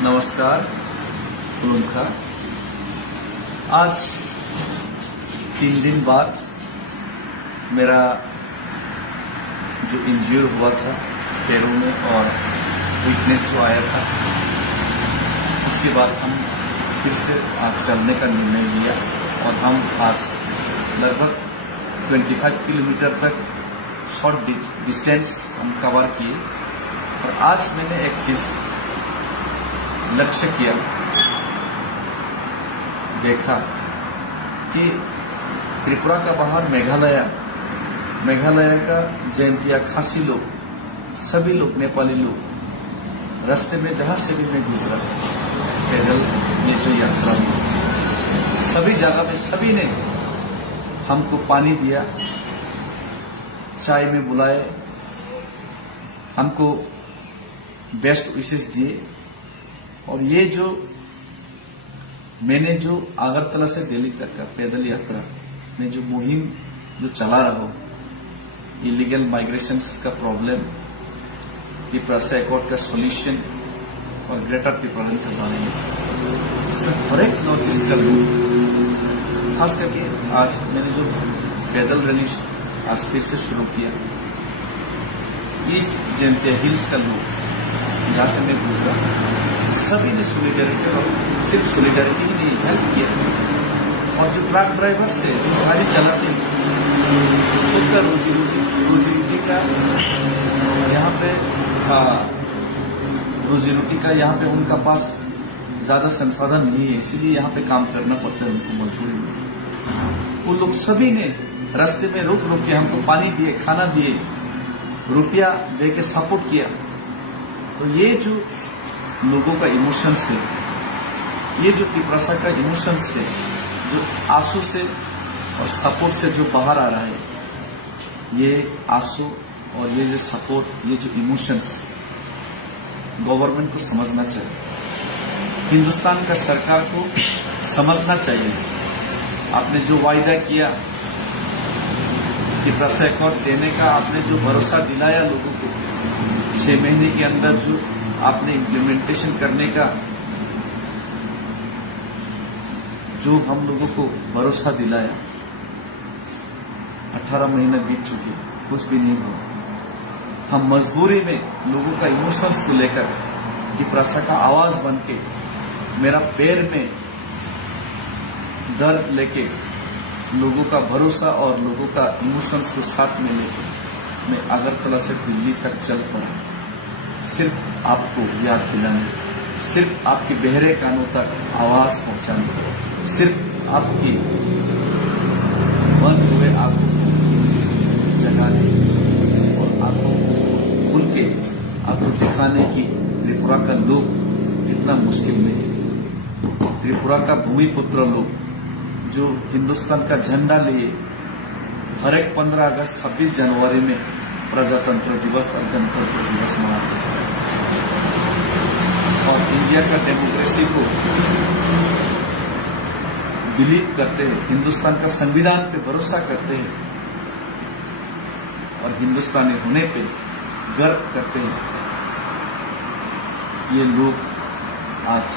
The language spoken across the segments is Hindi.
नमस्कार फुलुंखा। आज 3 दिन बाद मेरा जो इंज्योर हुआ था पैरों में और वीकनेस जो आया था, उसके बाद हम फिर से आज चलने का निर्णय लिया और हम आज लगभग 25 किलोमीटर तक शॉर्ट डिस्टेंस हम कवर किए। और आज मैंने एक चीज लक्ष्य किया, देखा कि त्रिपुरा का बाहर मेघालय का जयंतिया खासी लोग, सभी लोग, नेपाली लोग रास्ते में जहां से भी मैं गुजरा पैदल ये जो यात्रा में, सभी जगह में सभी ने हमको पानी दिया, चाय में बुलाए, हमको बेस्ट विशेष दिए। और ये जो मैंने जो अगरतला से दिल्ली तक का पैदल यात्रा में जो मुहिम जो चला रहा हूं, इलीगल माइग्रेशन का प्रॉब्लम, त्रिपुरा से एकॉर्ड का सॉल्यूशन और ग्रेटर त्रिपुरा के बारे में, इसमें हर एक नॉर्थ ईस्ट का लोग, खास करके आज मैंने जो पैदल रैली आज फिर से शुरू किया, ईस्ट जयंतिया हिल्स का लोग जहां से मैं गुजरा, सभी ने सोलिडारिटी, और सिर्फ सोलिडारिटी ही नहीं, हेल्प किया। और जो ट्रक ड्राइवर से गाड़ी चलाते उनका रोजी रोटी का यहाँ पे रोजी रोटी का यहाँ पे उनका पास ज्यादा संसाधन नहीं है, इसीलिए यहाँ पे काम करना पड़ता है उनको मजबूरी में। वो लोग सभी ने रास्ते में रुक के हमको पानी दिए, खाना दिए, रुपया दे के सपोर्ट किया। तो ये जो लोगों का इमोशंस है, ये जो त्रिपुरा का इमोशंस है, जो आंसू से और सपोर्ट से जो बाहर आ रहा है, ये आंसू और ये जो सपोर्ट, ये जो इमोशंस गवर्नमेंट को समझना चाहिए, हिंदुस्तान का सरकार को समझना चाहिए। आपने जो वायदा किया त्रिपुरा से एकॉर्ड देने का, आपने जो भरोसा दिलाया लोगों को 6 महीने के अंदर, जो आपने इम्प्लीमेंटेशन करने का जो हम लोगों को भरोसा दिलाया, 18 महीने बीत चुके, कुछ भी नहीं हुआ। हम मजबूरी में लोगों का इमोशंस को लेकर त्रिपुरा का आवाज बन के, मेरा पैर में दर्द लेके, लोगों का भरोसा और लोगों का इमोशंस को साथ में लेकर मैं अगरतला से दिल्ली तक चल पड़ा, सिर्फ आपको याद दिलाने, सिर्फ आपके बहरे कानों तक आवाज पहुंचाने, सिर्फ आपकी बंद हुए आंखों को जगाने और आंखों को खुल के आपको दिखाने की त्रिपुरा का लोग कितना मुश्किल में है। त्रिपुरा का भूमिपुत्र लोग जो हिंदुस्तान का झंडा लिए हर एक 15 अगस्त 26 जनवरी में प्रजातंत्र दिवस और गणतंत्र दिवस मनाते हैं और इंडिया का डेमोक्रेसी को बिलीव करते हैं, हिंदुस्तान का संविधान पे भरोसा करते हैं और हिंदुस्तानी होने पे गर्व करते हैं। ये लोग आज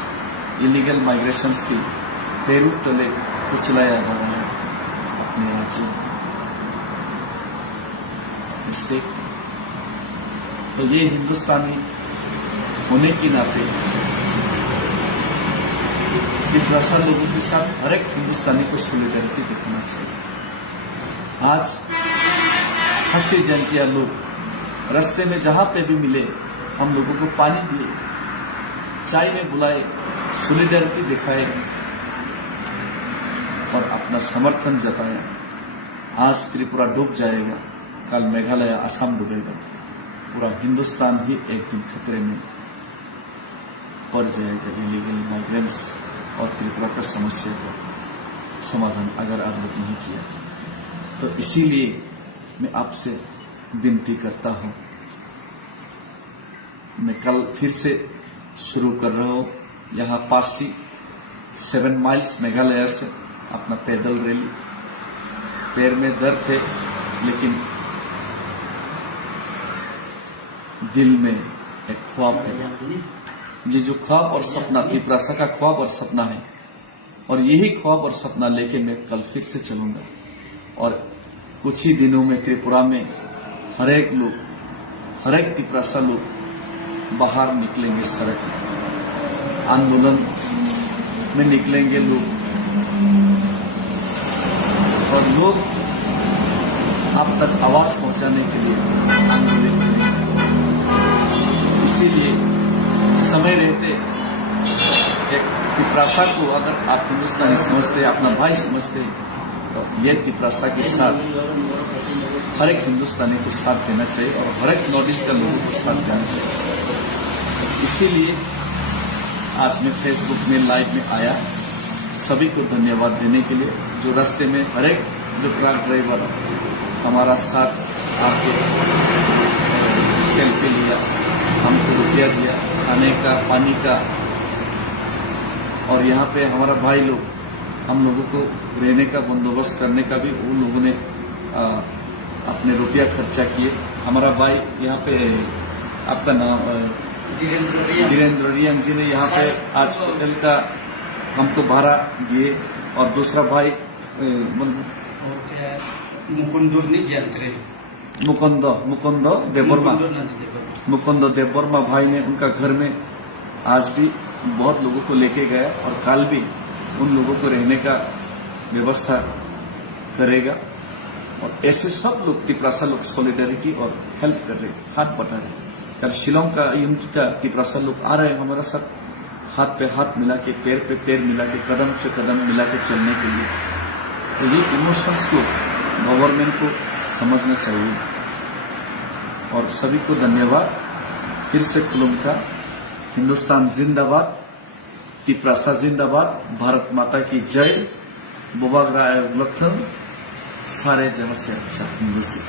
इलीगल माइग्रेशन के पैरों तले कुचलाया जा रहा है अपने राज्य में। मिस्टेक तो ये हिंदुस्तानी होने के नाते त्रिपुरा लोगों के साथ हर एक हिंदुस्तानी को सोलिडारिटी दिखाना चाहिए। आज खासी जयंतिया लोग रास्ते में जहां पे भी मिले, हम लोगों को पानी दिए, चाय में बुलाए, सोलिडारिटी दिखाए और अपना समर्थन जताया। आज त्रिपुरा डूब जाएगा, कल मेघालय, असम डूबेगा, पूरा हिंदुस्तान ही एक दिन खतरे में पड़ जाएगा। इलीगल माइग्रेंट्स और त्रिपुरा का समस्या का समाधान अगर आप लोग नहीं किया तो इसीलिए मैं आपसे विनती करता हूं, मैं कल फिर से शुरू कर रहा हूं यहाँ पासी 7 माइल्स मेघालय से अपना पैदल रैली। पैर में दर्द है लेकिन दिल में एक ख्वाब है ये जो ख्वाब और सपना तिपरासा का ख्वाब और सपना है, और यही ख्वाब और सपना लेके मैं कल फिर से चलूंगा। और कुछ ही दिनों में त्रिपुरा में हर एक तिपरासा लोग बाहर निकलेंगे, सड़क में आंदोलन में निकलेंगे लोग, और लोग आप तक आवाज पहुंचाने के लिए आंदोलन करेंगे। इसीलिए समय रहते एक तिपरासा को अगर आप हिंदुस्तानी समझते, अपना भाई समझते, तो ये तिपरासा के साथ हर एक हिंदुस्तानी को साथ देना चाहिए और हर एक नॉर्थ ईस्ट के लोगों को साथ देना चाहिए। इसीलिए आज मैं फेसबुक में लाइव में आया सभी को धन्यवाद देने के लिए, जो रास्ते में हर एक जो ट्रक ड्राइवर हमारा साथ आके सेल्फी लिया, हमको रुपया दिया, खाने का, पानी का, और यहाँ पे हमारा भाई लोग हम लोगों को रहने का बंदोबस्त करने का भी उन लोगों ने अपने रुपया खर्चा किए। हमारा भाई यहाँ पे, आपका नाम धीरेन्द्र रियंग जी ने यहाँ पे आज होटल का हमको भाड़ा दिए, और दूसरा भाई मुकुंद देववर्मा भाई ने उनका घर में आज भी बहुत लोगों को लेके गया, और कल भी उन लोगों को रहने का व्यवस्था करेगा। और ऐसे सब लोग तिपरासा लोग सॉलिडारिटी और हेल्प कर रहे, हाथ बटा रहे। कल शिलोंग का यूनिट का तिपरासा लोग आ रहे हैं हमारा साथ, हाथ पे हाथ मिला के, पैर पे पैर मिला के, कदम से कदम मिला के चलने के लिए। तो ये इमोशंस को गवर्नमेंट को समझना चाहिए। और सभी को धन्यवाद फिर से खुलम का। हिंदुस्तान जिंदाबाद, तिपरासा जिंदाबाद, भारत माता की जय, बुबागरा लथन, सारे जहां से अच्छा हिंदू से